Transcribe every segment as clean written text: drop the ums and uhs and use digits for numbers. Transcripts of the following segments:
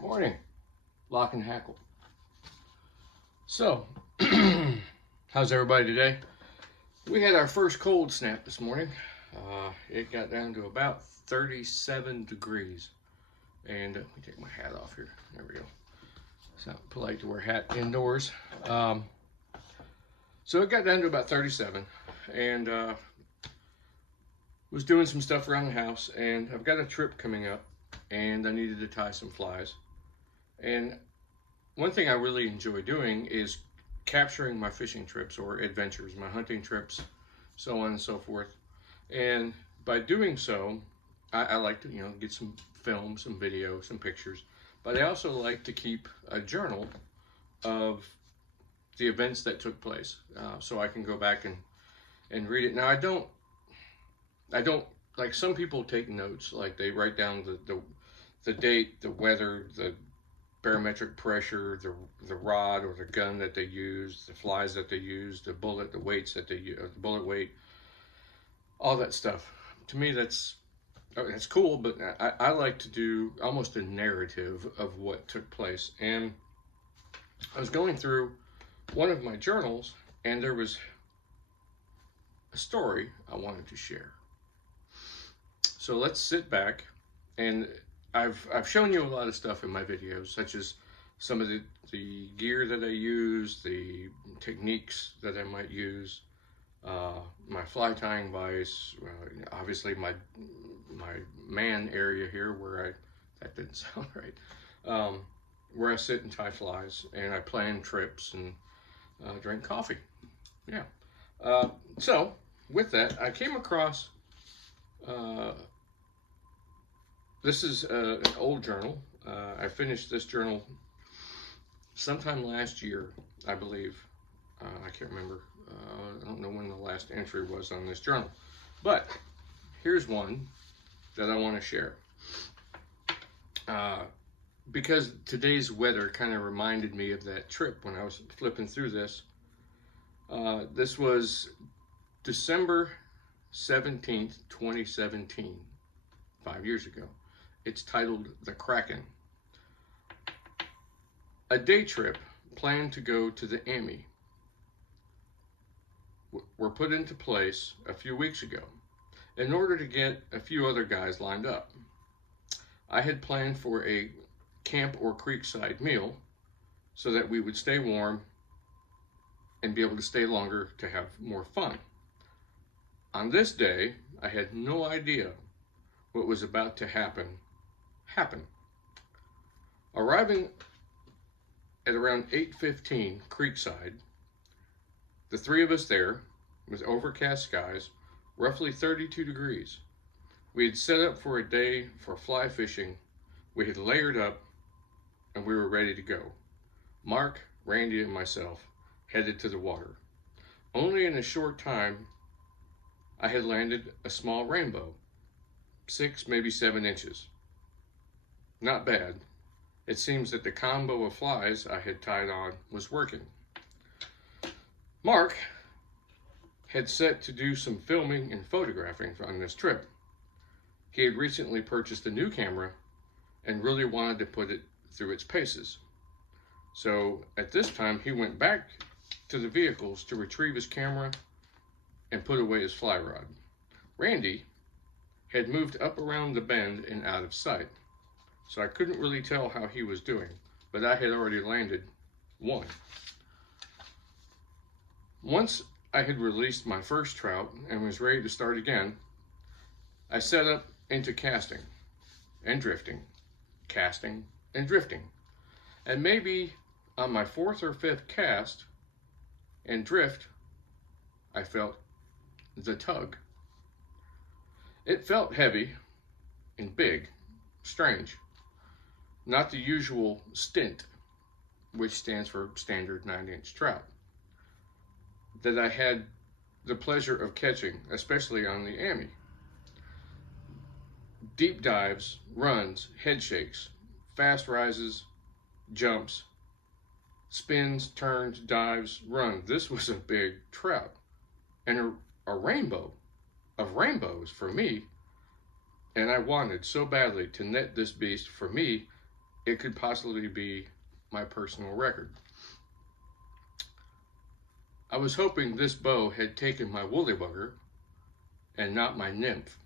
Morning, Lock and Hackle. So, how's everybody today? We had our first cold snap this morning. It got down to about 37 degrees. And let me take my hat off here. There we go. It's not polite to wear a hat indoors. So it got down to about 37, and was doing some stuff around the house, and I've got a trip coming up, and I needed to tie some flies. And one thing I really enjoy doing is capturing my fishing trips or adventures, my hunting trips, so on and so forth. And by doing so, I like to, get some film, some video, some pictures, but I also like to keep a journal of the events that took place, so I can go back and read it. Now, I don't like some people take notes, like they write down the date, the weather, the barometric pressure, the rod or the gun that they used, the flies that they used, the bullet, the weights that they use, the bullet weight, all that stuff. To me, that's cool, but I like to do almost a narrative of what took place. And I was going through one of my journals, and there was a story I wanted to share. So let's sit back, and I've shown you a lot of stuff in my videos, such as some of the gear that I use, the techniques that I might use, my fly tying vise, obviously my man area here where that didn't sound right, where I sit and tie flies, and I plan trips and drink coffee. Yeah. So with that, I came across this is an old journal. I finished this journal sometime last year, I believe. I can't remember. I don't know when the last entry was on this journal. But here's one that I want to share. Because today's weather kind of reminded me of that trip when I was flipping through this. This was December 17th, 2017, 5 years ago. It's titled The Kraken. A day trip planned to go to the Emmy were put into place a few weeks ago in order to get a few other guys lined up. I had planned for a camp or creekside meal so that we would stay warm and be able to stay longer to have more fun. On this day, I had no idea what was about to happen. Arriving at around 8:15 Creekside, the three of us there, with overcast skies, roughly 32 degrees. We had set up for a day for fly fishing. We had layered up, and we were ready to go. Mark, Randy, and myself headed to the water. Only in a short time, I had landed a small rainbow, 6, maybe 7 inches. Not bad. It seems that the combo of flies I had tied on was working. Mark had set to do some filming and photographing on this trip. He had recently purchased a new camera and really wanted to put it through its paces. So at this time, he went back to the vehicles to retrieve his camera and put away his fly rod. Randy had moved up around the bend and out of sight, so I couldn't really tell how he was doing, but I had already landed one. Once I had released my first trout and was ready to start again, I set up into casting and drifting, casting and drifting. And maybe on my 4th or 5th cast and drift, I felt the tug. It felt heavy and big, strange. Not the usual stint, which stands for standard 9-inch trout, that I had the pleasure of catching, especially on the Emmy. Deep dives, runs, head shakes, fast rises, jumps, spins, turns, dives, runs. This was a big trout, and a rainbow of rainbows for me, and I wanted so badly to net this beast for me it could possibly be my personal record. I was hoping this bow had taken my woolly bugger and not my nymph.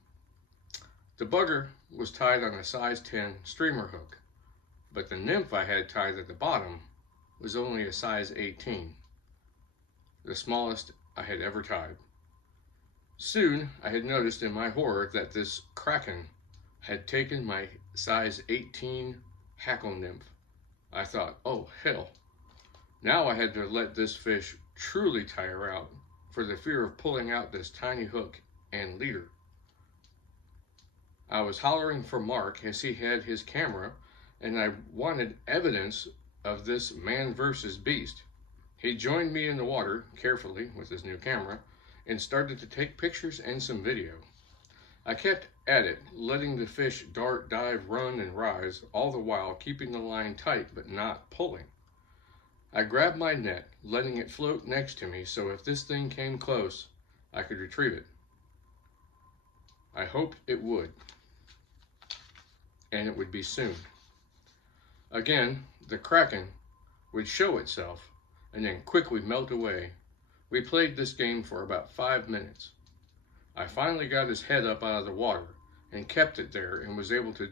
The bugger was tied on a size 10 streamer hook, but the nymph I had tied at the bottom was only a size 18, the smallest I had ever tied. Soon I had noticed in my horror that this kraken had taken my size 18 hackle nymph. I thought, oh hell, now I had to let this fish truly tire out for the fear of pulling out this tiny hook and leader. I was hollering for Mark as he had his camera, and I wanted evidence of this man versus beast. He joined me in the water carefully with his new camera and started to take pictures and some video. I kept at it, letting the fish dart, dive, run, and rise, all the while keeping the line tight but not pulling. I grabbed my net, letting it float next to me so if this thing came close, I could retrieve it. I hoped it would, and it would be soon. Again, the kraken would show itself and then quickly melt away. We played this game for about 5 minutes. I finally got his head up out of the water and kept it there and was able to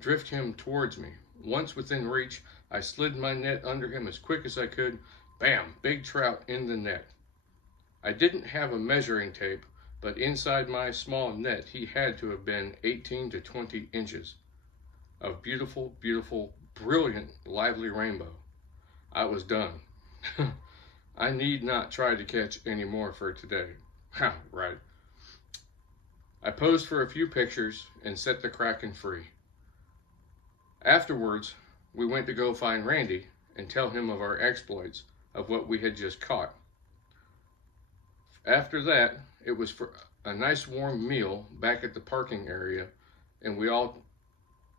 drift him towards me. Once within reach, I slid my net under him as quick as I could. Bam! Big trout in the net. I didn't have a measuring tape, but inside my small net, he had to have been 18 to 20 inches of beautiful, beautiful, brilliant, lively rainbow. I was done. I need not try to catch any more for today. Ha, right. I posed for a few pictures and set the kraken free. Afterwards, we went to go find Randy and tell him of our exploits of what we had just caught. After that, it was for a nice warm meal back at the parking area, and we all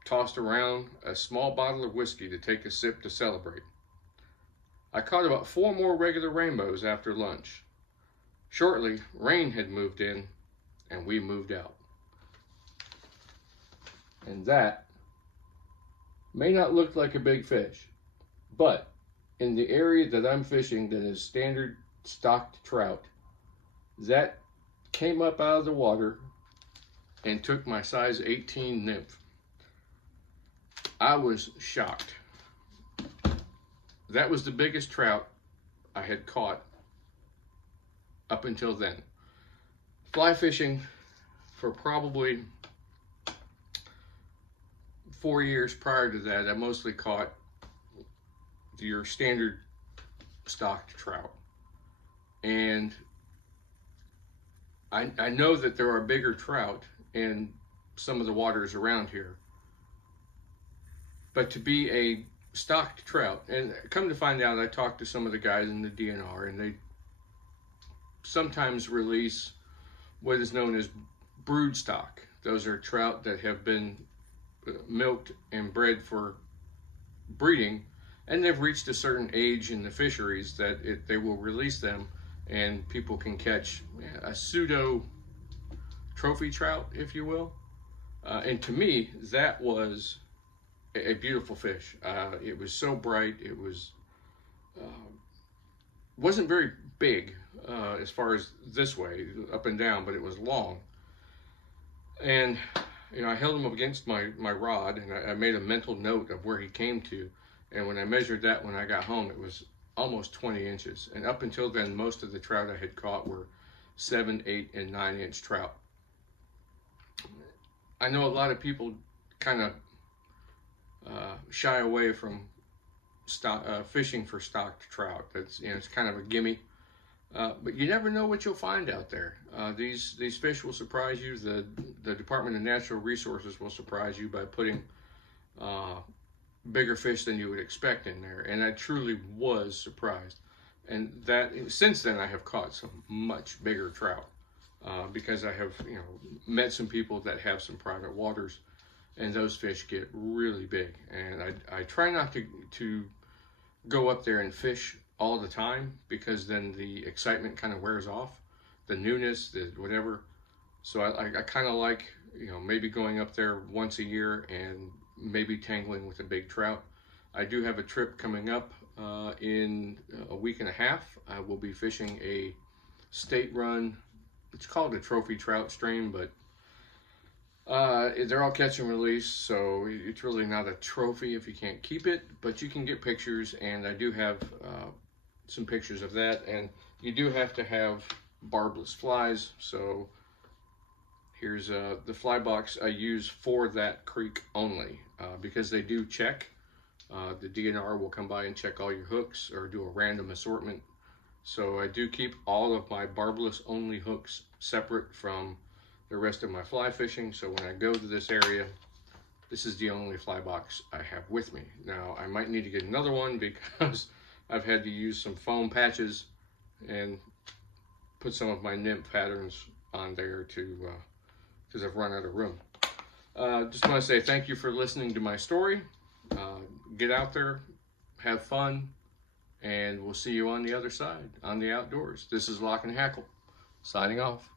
tossed around a small bottle of whiskey to take a sip to celebrate. I caught about 4 more regular rainbows after lunch. Shortly, rain had moved in, and we moved out. And that may not look like a big fish, but in the area that I'm fishing that is standard stocked trout, that came up out of the water and took my size 18 nymph. I was shocked. That was the biggest trout I had caught up until then. Fly fishing for probably 4 years prior to that, I mostly caught your standard stocked trout. And I know that there are bigger trout in some of the waters around here. But to be a stocked trout, and come to find out, I talked to some of the guys in the DNR, and they sometimes release what is known as brood stock. Those are trout that have been milked and bred for breeding, and they've reached a certain age in the fisheries that they will release them, and people can catch a pseudo trophy trout, if you will. And to me, that was a beautiful fish. It was so bright. It was wasn't very big as far as this way, up and down, but it was long. And I held him up against my rod, and I made a mental note of where he came to. And when I measured that when I got home, it was almost 20 inches. And up until then, most of the trout I had caught were 7, 8, and 9 inch trout. I know a lot of people kind of shy away from fishing for stocked trout. That's it's kind of a gimme, but you never know what you'll find out there. These fish will surprise you. The Department of Natural Resources will surprise you by putting bigger fish than you would expect in there, and I truly was surprised. And that since then I have caught some much bigger trout because I have met some people that have some private waters, and those fish get really big. And I try not to go up there and fish all the time, because then the excitement kind of wears off, the newness, the whatever. So I kind of like maybe going up there once a year and maybe tangling with a big trout. I do have a trip coming up in a week and a half. I will be fishing a state run. It's called a trophy trout stream, but they're all catch and release, so it's really not a trophy if you can't keep it, but you can get pictures, and I do have some pictures of that. And you do have to have barbless flies, so here's the fly box I use for that creek only, because they do check. The DNR will come by and check all your hooks or do a random assortment. So I do keep all of my barbless only hooks separate from the rest of my fly fishing. So when I go to this area, this is the only fly box I have with me. Now I might need to get another one because I've had to use some foam patches and put some of my nymph patterns on there to because I've run out of room. Just want to say thank you for listening to my story. Get out there, have fun, and we'll see you on the other side, on the outdoors. This is Lock and Hackle, signing off.